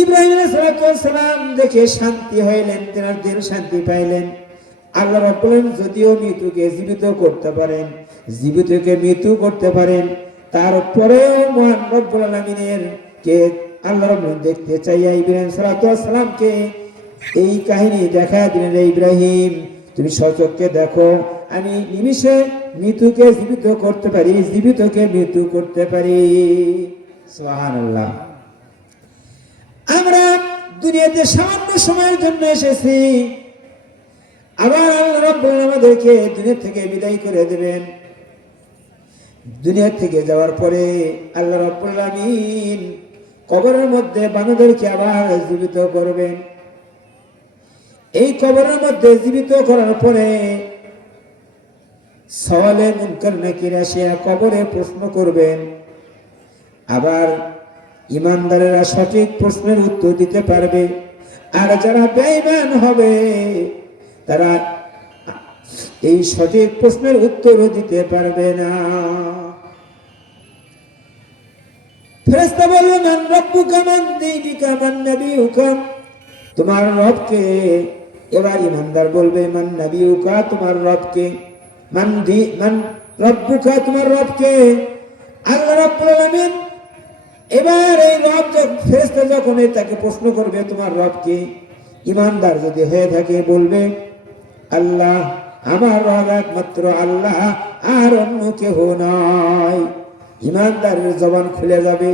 ইব্রাহিম আলাইহিস সালাম দেখে শান্তি হইলেন, তেনার দিল শান্তি পাইলেন। আল্লাহ রাব্বুল আলামিন যদিও মৃত্যুকে জীবিত করতে পারেন, জীবিতকে মৃত্যু করতে পারেন, তারপরেও মহান রব্বুল আলামিনের কে আল্লাহ রাব্বুল দেখতে চাইয়া ইব্রাহিম সালামকে এই কাহিনী দেখা দিলেন। ইব্রাহিম, তুমি সচক্ষে দেখো, আমি নিমিষে মৃত্যুকে জীবিত করতে পারি, জীবিতকে মৃত্যু করতে পারি। সুবহানাল্লাহ। আমরা দুনিয়াতে সামান্য সময়ের জন্য এসেছি, আবার আল্লাহ রাব্বুল আলামিন আমাদেরকে দুনিয়া থেকে বিদায় করে দেবেন। দুনিয়া থেকে যাওয়ার পরে আল্লাহ রাব্বুল আলামিন কবরের মধ্যে বান্দাদেরকে আবার জীবিত করবেন। এই কবরের মধ্যে জীবিত করার পরে সওয়ালে মুনকার নাকির আসিয়া কবরে প্রশ্ন করবেন। আবার ইমানদারেরা সঠিক প্রশ্নের উত্তর দিতে পারবে, আর যারা বেঈমান হবে তারা এই সঠিক প্রশ্নের উত্তরও দিতে পারবে না। ফেরেশতা বললেন, মান রব্বুকা মান দীনুকা মান নাবিয়ুকা, তোমার রব কে? এবার ইমানদার বলবে, মান নাবিয়ুকা, তোমার রব কে? মান রব্বুকা, তোমার রব কে? আল্লাহ রাব্বুল আলামিন এবার এই রব ফেরেশতা যখন তাকে প্রশ্ন করবে তোমার রব কে, ইমানদার যদি হয়ে থাকে বলবে, আল্লাহ, আমার রব একমাত্র আল্লাহ, আর অন্য কেহ নয়। ইমানদারের জবান খুলে যাবে।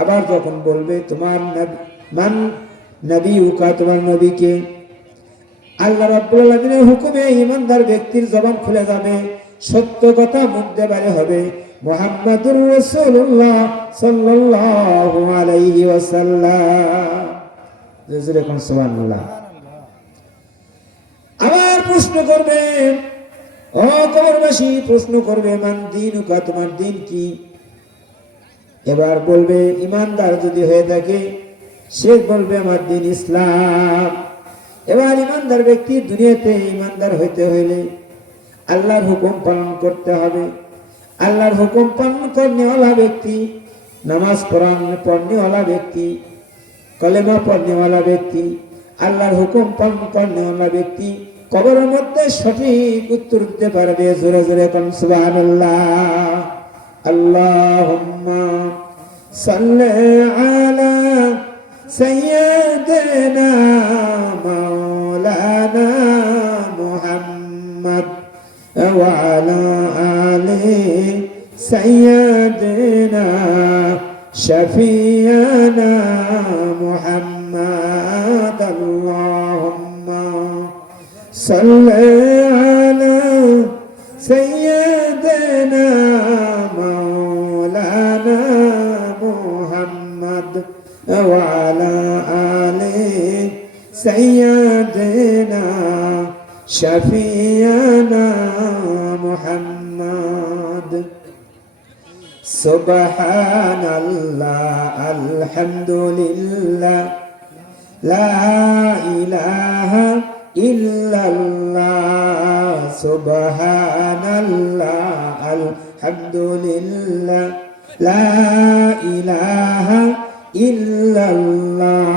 আবার যখন বলবে তোমার মান নবিয়ুকা, তোমার নবীকে, আল্লাহ রাব্বুল আলামিনের হুকুমে ইমানদার ব্যক্তির জবান খুলে যাবে, সত্য কথা মুখ দিয়ে বের হবে, মুহাম্মাদুর রাসূলুল্লাহ সাল্লাল্লাহু আলাইহি ওয়াসাল্লাম। সুবহানাল্লাহ। আবার প্রশ্ন করবে, ও কবরবাসী, প্রশ্ন করবে, মান দীনুকা, তোমার দিন কি? এবার বলবে, ইমানদার যদি হয়ে থাকে সে বলবে, আমার দিন ইসলাম। এবার ইমানদার ব্যক্তি দুনিয়াতে ইমানদার হইতে হইলে আল্লাহর হুকুম পালন করতে হবে। আল্লাহর হুকুম পালন করনেওয়ালা ব্যক্তি, নামাজ পড়নেওয়ালা ব্যক্তি, কলেমা পড়নেওয়ালা ব্যক্তি, আল্লাহর হুকুম পালন করনেওয়ালা ব্যক্তি কবরের মধ্যে সঠিক উত্তর দিতে পারবে। জোরে জোরে কোন সুবহানাল্লাহ। আল্লাহুম্মা সাল্লি আলা সাইয়্যিদিনা মাওলানা মুহাম্মদ ওয়া আলা আলি সাইয়্যিদিনা শাফিয়ানা মুহাম্মদ। আল্লাহুম্মা সাল্লি আলা সাইয়্যিদিনা মাওলানা মুহাম্মদ ওয়া আলা আলি সাইয়্যিদিনা শাফিয়ানা মুহাম্মদ। সুবহানাল্লাহ, আলহামদুলিল্লাহ, লা ইলাহা ইল্লাল্লাহ, সুবহানাল্লাহ, আলহামদুলিল্লাহ, লা ইলাহা ইল্লাল্লাহ।